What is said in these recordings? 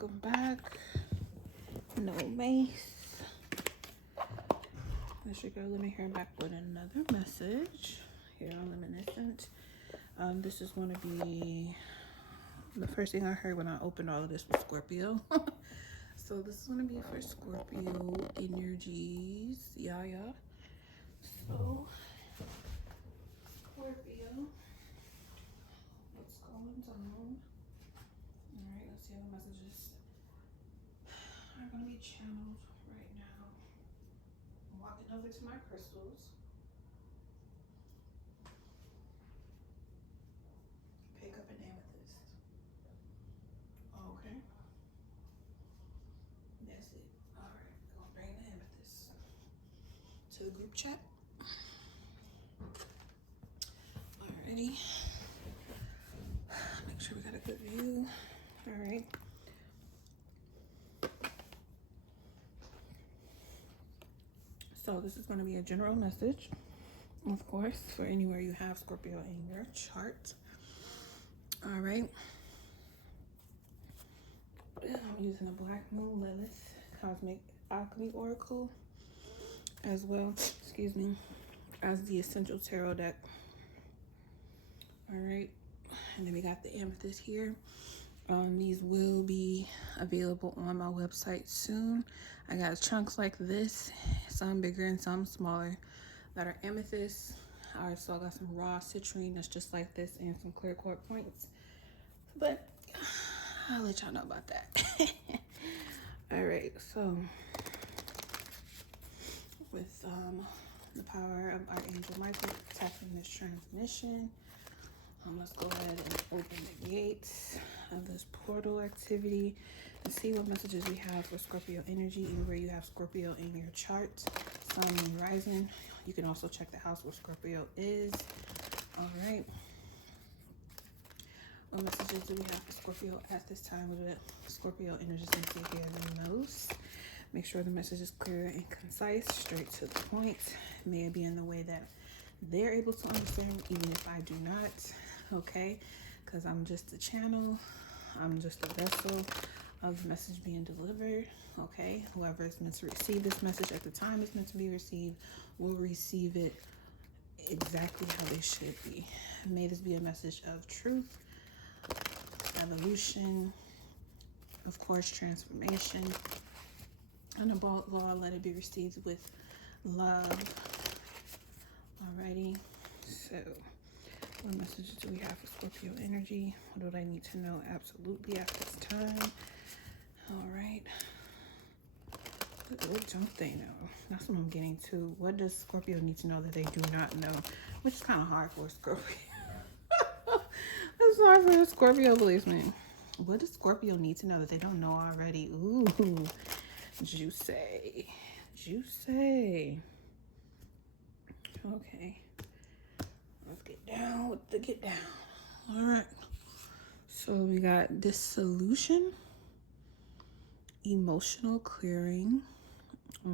welcome back. No Mace. That's your girl Lemon here, back with another message here on Luminescent. This is going to be the first thing I heard when I opened all of this was Scorpio. So this is going to be for Scorpio energies. Yeah. So, Scorpio, what's going on? Alright, let's see how the messages are going to be channeled right now. I'm walking over to my crystals. Pick up an amethyst. Okay. That's it. Alright, we're going to bring the amethyst to the group chat. Alrighty. Make sure we got a good view. Alright. So this is going to be a general message, of course, for anywhere you have Scorpio in your chart. All right. I'm using a Black Moon Lilith Cosmic Alchemy Oracle as well, excuse me, as the Essential Tarot deck. All right. And then we got the amethyst here. These will be available on my website soon. I got chunks like this, some bigger and some smaller, that are amethyst. So I got some raw citrine that's just like this and some clear quartz points. But I'll let y'all know about that. All right, so with the power of Archangel Michael protecting this transmission, let's go ahead and open the gates of this portal activity and see what messages we have for Scorpio energy and where you have Scorpio in your chart, Sun and Rising. You can also check the house where Scorpio is. All right. What messages do we have for Scorpio at this time with the Scorpio energy sensei here the most? Make sure the message is clear and concise, straight to the point. May it be in the way that they're able to understand, even if I do not. Okay, because I'm just a channel, I'm just a vessel of the message being delivered. Okay, whoever is meant to receive this message at the time it's meant to be received will receive it exactly how they should be. May this be a message of truth, evolution, of course transformation, and above all let it be received with love. Alrighty, so what messages do we have for Scorpio energy? What do I need to know absolutely at this time? All right. What don't they know? That's what I'm getting to. What does Scorpio need to know that they do not know? Which is kind of hard for Scorpio. That's hard for a Scorpio, believes me. What does Scorpio need to know that they don't know already? Ooh, juicy. Okay. Let's get down with the get down. All right. So we got dissolution, emotional clearing.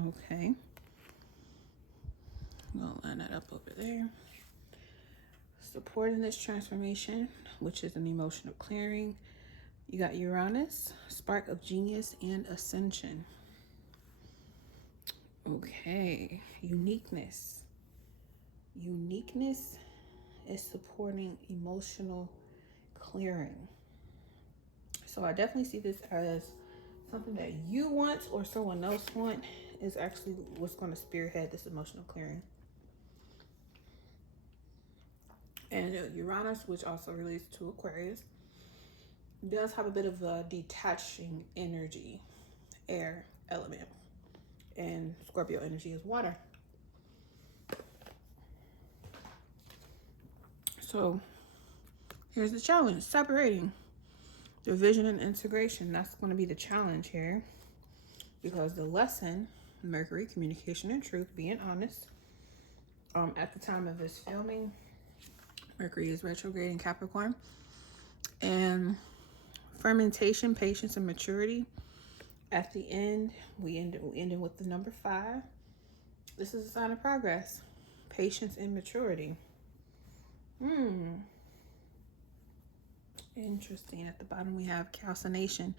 Okay. I'm going to line that up over there. Supporting this transformation, which is an emotional clearing. You got Uranus, spark of genius and ascension. Okay. Uniqueness is supporting emotional clearing. So I definitely see this as something that you want or someone else want is actually what's going to spearhead this emotional clearing. And Uranus, which also relates to Aquarius, does have a bit of a detaching energy, air element, and Scorpio energy is water. So here's the challenge: separating division and integration. That's going to be the challenge here, because the lesson, Mercury, communication and truth, being honest. At the time of this filming, Mercury is retrograde in Capricorn, and fermentation, patience, and maturity. At the end, we ended with the number 5. This is a sign of progress, patience, and maturity. Interesting. At the bottom we have calcination,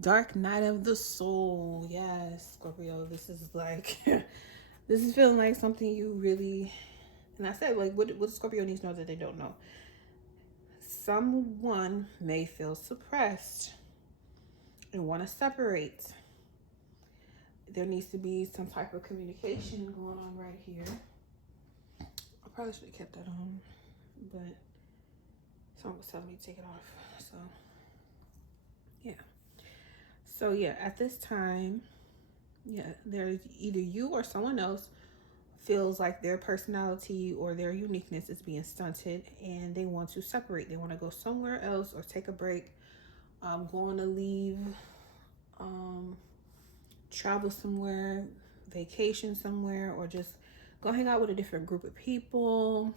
dark night of the soul. Yes, Scorpio, this is like this is feeling like something you really, and I said like what Scorpio needs to know that they don't know. Someone may feel suppressed and want to separate. There needs to be some type of communication going on right here. I probably should have kept that on, but someone was telling me to take it off. So yeah, at this time, there's either you or someone else feels like their personality or their uniqueness is being stunted, and they want to separate. They want to go somewhere else or take a break, going to leave, travel somewhere, vacation somewhere, or just go hang out with a different group of people.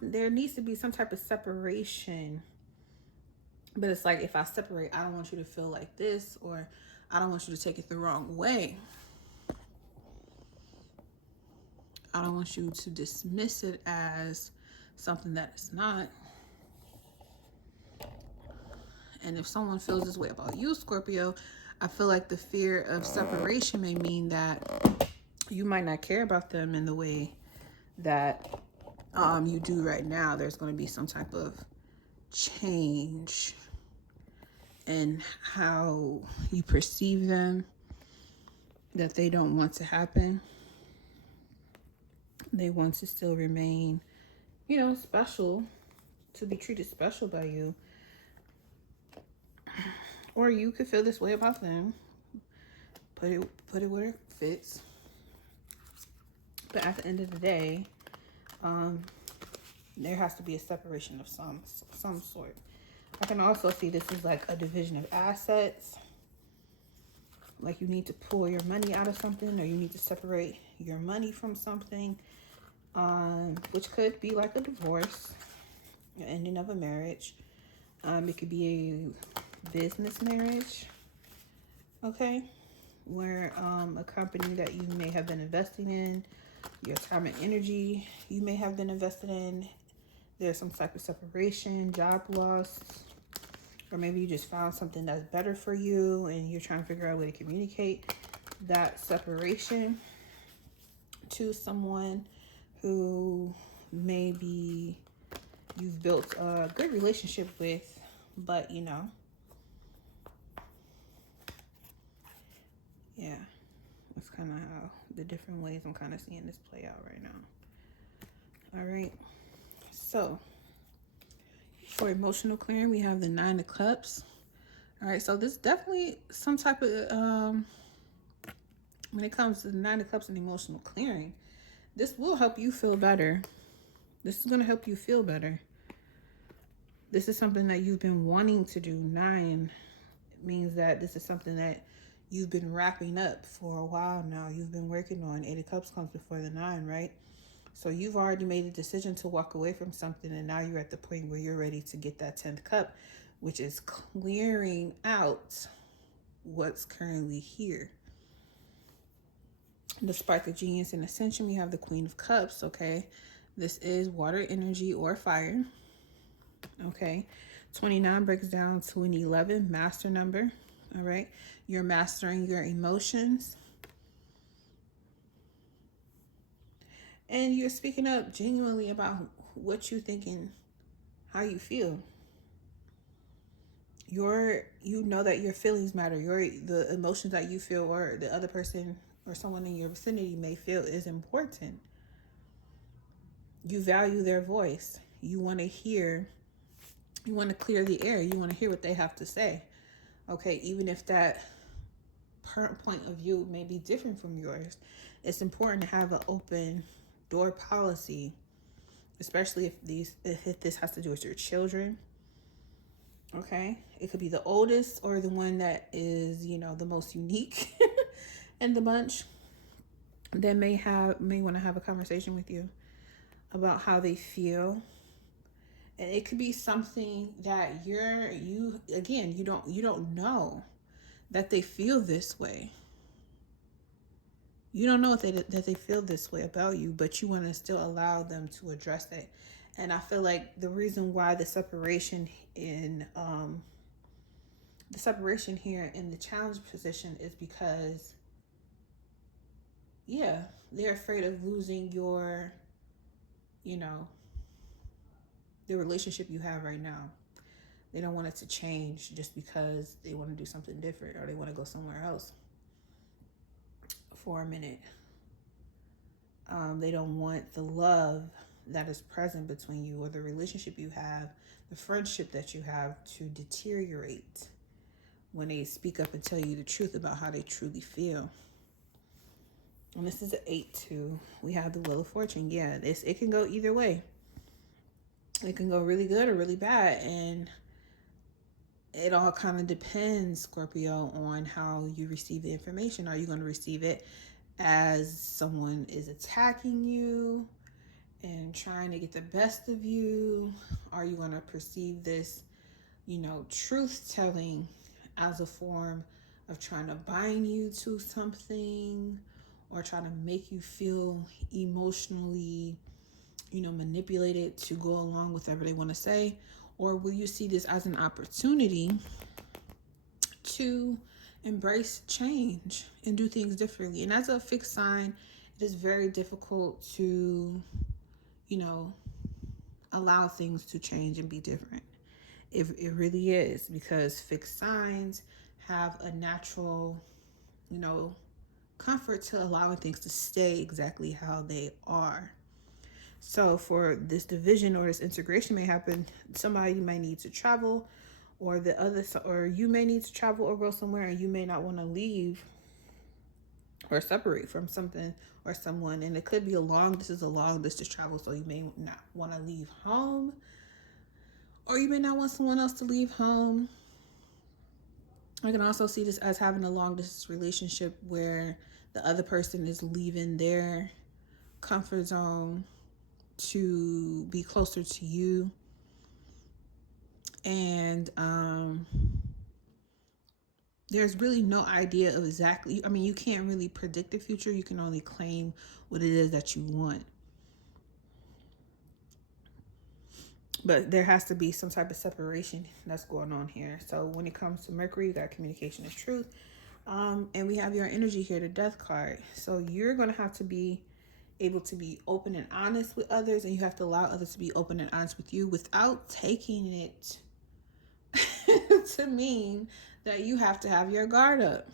There needs to be some type of separation. But it's like, if I separate, I don't want you to feel like this, or I don't want you to take it the wrong way. I don't want you to dismiss it as something that it's not. And if someone feels this way about you, Scorpio, I feel like the fear of separation may mean that you might not care about them in the way that you do right now. There's going to be some type of change in how you perceive them that they don't want to happen. They want to still remain, special, to be treated special by you. Or you could feel this way about them. Put it where it fits. But at the end of the day, there has to be a separation of some sort. I can also see this is like a division of assets. Like you need to pull your money out of something, or you need to separate your money from something, which could be like a divorce, the ending of a marriage. It could be a business marriage, okay, where a company that you may have been investing in, your time and energy you may have been invested in, there's some type of separation, job loss, or maybe you just found something that's better for you and you're trying to figure out a way to communicate that separation to someone who maybe you've built a good relationship with, but yeah, that's kind of how the different ways I'm kind of seeing this play out right now. All right, so for emotional clearing, we have the 9 of Cups. All right, so this definitely some type of when it comes to the 9 of Cups and emotional clearing, this will help you feel better. This is going to help you feel better. This is something that you've been wanting to do. 9 means that this is something that you've been wrapping up for a while now. You've been working on. 8 of Cups comes before the 9, right? So you've already made a decision to walk away from something, and now you're at the point where you're ready to get that 10th cup, which is clearing out what's currently here. The Spark of Genius and Ascension, we have the Queen of Cups, okay? This is water, energy, or fire, okay? 29 breaks down to an 11, master number, all right? You're mastering your emotions. And you're speaking up genuinely about what you think and how you feel. You know that your feelings matter. The emotions that you feel, or the other person or someone in your vicinity may feel, is important. You value their voice. You want to hear. You want to clear the air. You want to hear what they have to say. Okay, even if that point of view may be different from yours, it's important to have an open door policy, especially if this has to do with your children. Okay, it could be the oldest or the one that is, the most unique in the bunch, that may want to have a conversation with you about how they feel. And it could be something that you don't know that they feel this way. You don't know that they feel this way about you, but you want to still allow them to address it And I feel like the reason why the separation here in the challenge position is because, yeah, they're afraid of losing your, you know, the relationship you have right now. They don't want it to change just because they want to do something different or they want to go somewhere else for a minute. They don't want the love that is present between you or the relationship you have, the friendship that you have, to deteriorate when they speak up and tell you the truth about how they truly feel. And this is an 8-2. We have the Wheel of Fortune. Yeah, it can go either way. It can go really good or really bad. And it all kind of depends, Scorpio, on how you receive the information. Are you going to receive it as someone is attacking you and trying to get the best of you? Are you going to perceive this, truth telling as a form of trying to bind you to something or trying to make you feel emotionally, manipulated to go along with whatever they want to say? Or will you see this as an opportunity to embrace change and do things differently? And as a fixed sign, it is very difficult to, allow things to change and be different. It really is, because fixed signs have a natural, comfort to allowing things to stay exactly how they are. So for this division or this integration may happen, somebody might need to travel, or you may need to travel or go somewhere, and you may not want to leave or separate from something or someone. And it could be a long distance travel, so you may not want to leave home, or you may not want someone else to leave home. I can also see this as having a long distance relationship where the other person is leaving their comfort zone to be closer to you. And there's really no idea of exactly, you can't really predict the future. You can only claim what it is that you want. But there has to be some type of separation that's going on here. So when it comes to Mercury, you got communication and truth. And we have your energy here, the Death card. So you're going to have to be able to be open and honest with others, and you have to allow others to be open and honest with you without taking it to mean that you have to have your guard up.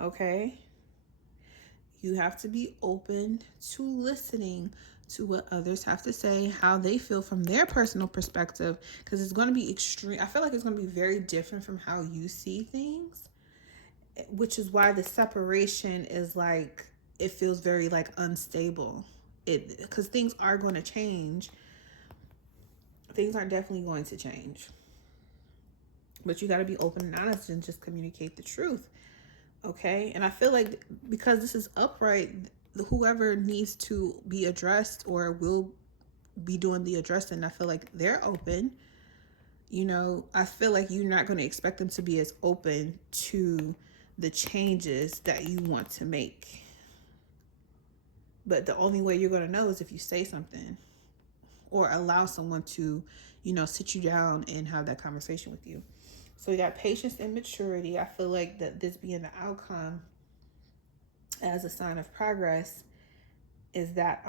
Okay? You have to be open to listening to what others have to say, how they feel from their personal perspective, because it's going to be extreme. I feel like it's going to be very different from how you see things, which is why the separation is like, it feels very like unstable. Because things are going to change. Things are definitely going to change. But you got to be open and honest and just communicate the truth. Okay? And I feel like because this is upright, whoever needs to be addressed or will be doing the addressing, I feel like they're open. I feel like you're not going to expect them to be as open to the changes that you want to make. But the only way you're going to know is if you say something or allow someone to, sit you down and have that conversation with you. So we got patience and maturity. I feel like that this being the outcome as a sign of progress is that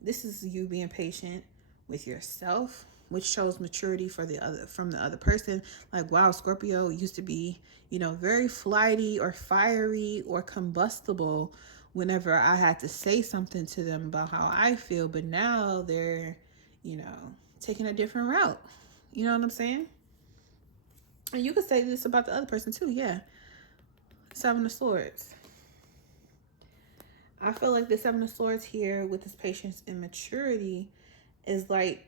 this is you being patient with yourself, which shows maturity from the other person. Like, wow, Scorpio used to be, very flighty or fiery or combustible whenever I had to say something to them about how I feel, but now they're, taking a different route. You know what I'm saying? And you could say this about the other person too. Yeah. Seven of Swords. I feel like the Seven of Swords here with this patience and maturity is like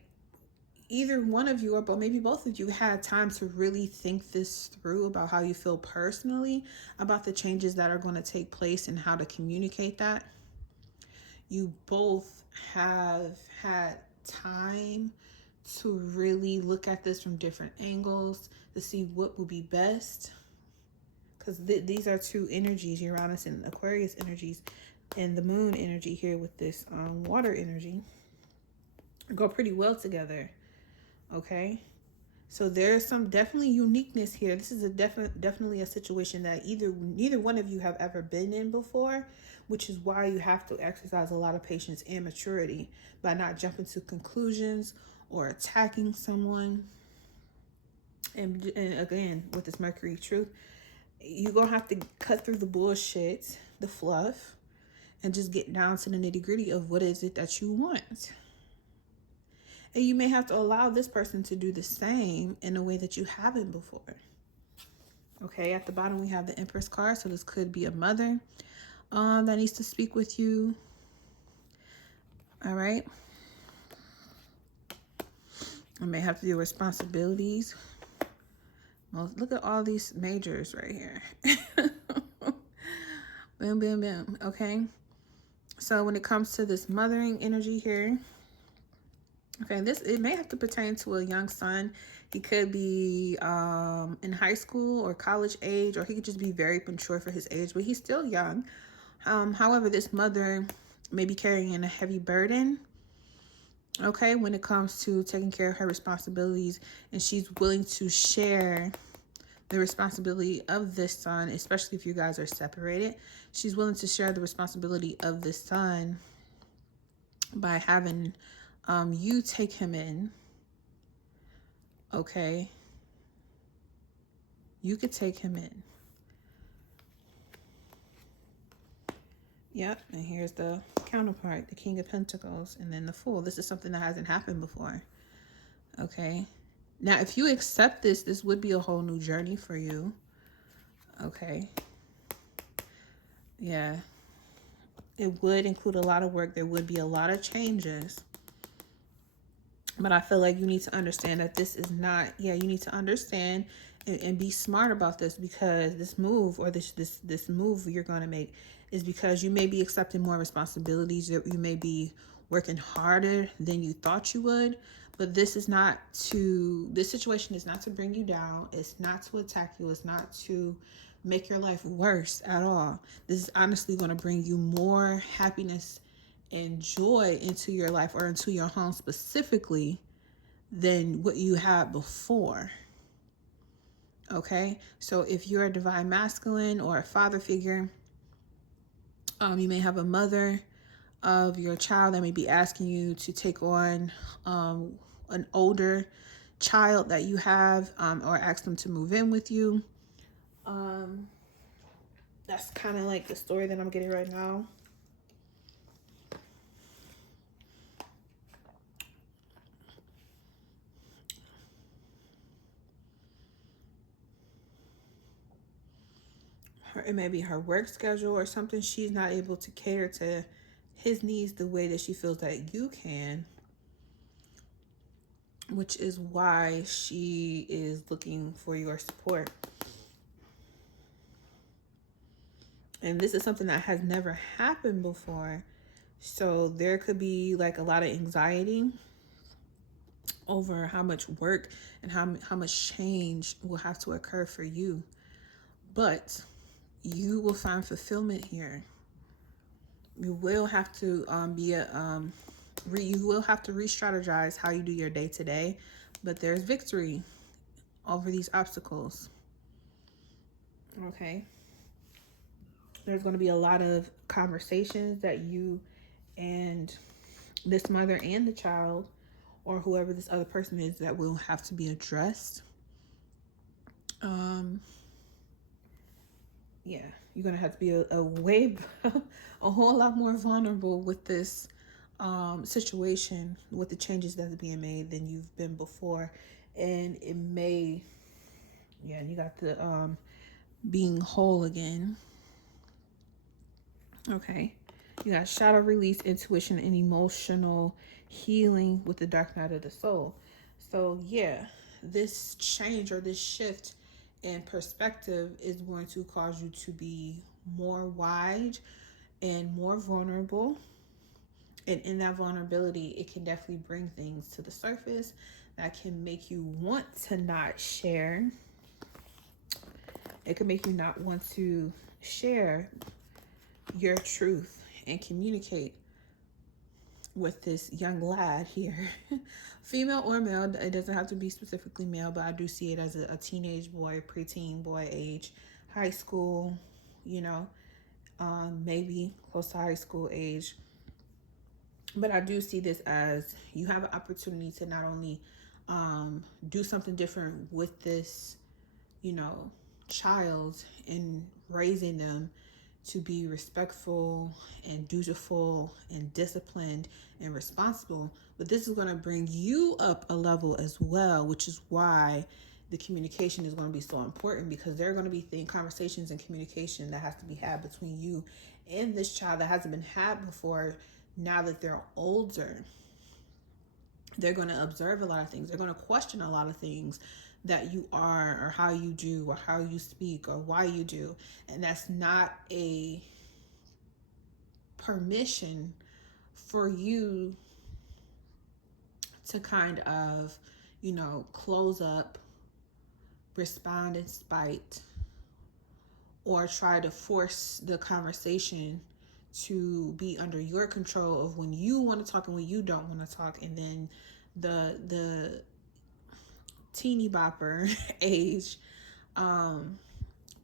either one of you, or but maybe both of you, had time to really think this through about how you feel personally about the changes that are going to take place and how to communicate that. You both have had time to really look at this from different angles to see what will be best. Because these are two energies, Uranus and Aquarius energies, and the moon energy here with this water energy go pretty well together. Okay, so there's some definitely uniqueness here. This is a definitely a situation that neither one of you have ever been in before, which is why you have to exercise a lot of patience and maturity by not jumping to conclusions or attacking someone. And again, with this Mercury truth, you're gonna have to cut through the bullshit, the fluff, and just get down to the nitty-gritty of what is it that you want. And you may have to allow this person to do the same in a way that you haven't before. Okay, at the bottom we have the Empress card. So this could be a mother that needs to speak with you. All right. I may have to do responsibilities. Well, look at all these majors right here. Boom, boom, boom. Okay. So when it comes to this mothering energy here, okay, it may have to pertain to a young son. He could be in high school or college age, or he could just be very mature for his age, but he's still young. However, this mother may be carrying a heavy burden, okay, when it comes to taking care of her responsibilities, and she's willing to share the responsibility of this son, especially if you guys are separated. She's willing to share the responsibility of this son by having you take him in. Okay, you could take him in. Yep, and here's the counterpart, the King of Pentacles, and then the Fool. This is something that hasn't happened before. Okay, now if you accept this would be a whole new journey for you. Okay, yeah, it would include a lot of work. There would be a lot of changes. But I feel like you need to understand that this is not, you need to understand and be smart about this, because this move, or this move you're going to make, is because you may be accepting more responsibilities. You may be working harder than you thought you would. But this situation is not to bring you down. It's not to attack you. It's not to make your life worse at all. This is honestly going to bring you more happiness and joy into your life, or into your home specifically, than what you had before. Okay, so if you're a divine masculine or a father figure, you may have a mother of your child that may be asking you to take on an older child that you have, or ask them to move in with you. That's kind of like the story that I'm getting right now. It may be her work schedule or something. She's not able to cater to his needs the way that she feels that you can, which is why she is looking for your support. And this is something that has never happened before. So there could be like a lot of anxiety over how much work and how much change will have to occur for you. But you will find fulfillment here. You will have to you will have to re-strategize how you do your day-to-day, but there's victory over these obstacles. Okay. There's going to be a lot of conversations that you and this mother and the child, or whoever this other person is, that will have to be addressed. Yeah, you're going to have to be a whole lot more vulnerable with this situation, with the changes that are being made, than you've been before. And it may, you got the being whole again. Okay, you got shadow release, intuition, and emotional healing with the dark night of the soul. So yeah, this change or this shift in perspective is going to cause you to be more wide and more vulnerable. And in that vulnerability, it can definitely bring things to the surface that can make you want to not share. It can make you not want to share your truth and communicate with this young lad here, female or male. It doesn't have to be specifically male, but I do see it as a teenage boy, preteen boy age, high school, you know, maybe close to high school age. But I do see this as you have an opportunity to not only do something different with this, you know, child in raising them to be respectful and dutiful and disciplined and responsible, but this is going to bring you up a level as well, which is why the communication is going to be so important, because there are going to be conversations and communication that has to be had between you and this child that hasn't been had before. Now that they're older, they're going to observe a lot of things. They're going to question a lot of things that you are, or how you do, or how you speak, or why you do. And that's not a permission for you to kind of, you know, close up, respond in spite, or try to force the conversation to be under your control of when you want to talk and when you don't want to talk. And then the teeny bopper age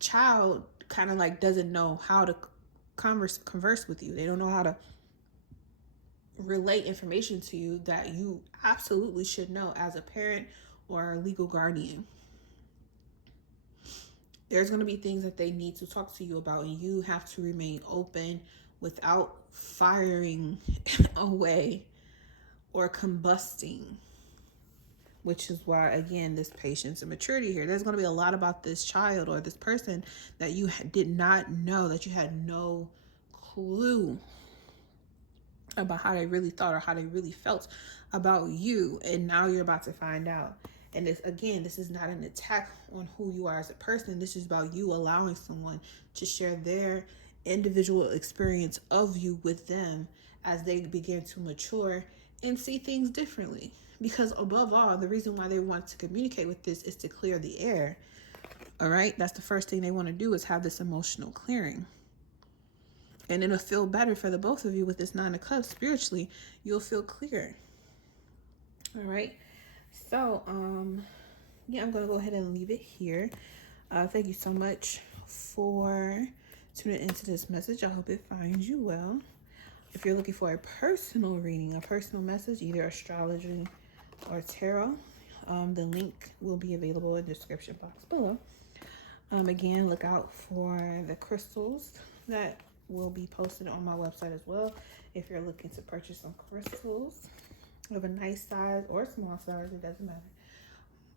child kind of like doesn't know how to converse with you. They don't know how to relate information to you that you absolutely should know as a parent or a legal guardian. There's going to be things that they need to talk to you about, and you have to remain open without firing away or combusting, which is why, again, this patience and maturity here. There's going to be a lot about this child or this person that you did not know, that you had no clue about how they really thought or how they really felt about you, and now you're about to find out. And this, again, this is not an attack on who you are as a person. This is about you allowing someone to share their individual experience of you with them as they begin to mature and see things differently. Because above all, the reason why they want to communicate with this is to clear the air. All right? That's the first thing they want to do, is have this emotional clearing. And it'll feel better for the both of you with this 9 of Cups. Spiritually, you'll feel clear. All right? So, yeah, I'm going to go ahead and leave it here. Thank you so much for tuning into this message. I hope it finds you well. If you're looking for a personal reading, a personal message, either astrology or tarot, the link will be available in the description box below. Again, look out for the crystals that will be posted on my website as well. If you're looking to purchase some crystals of a nice size or small size, it doesn't matter.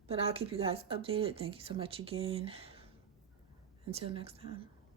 But I'll keep you guys updated. Thank you so much again. Until next time.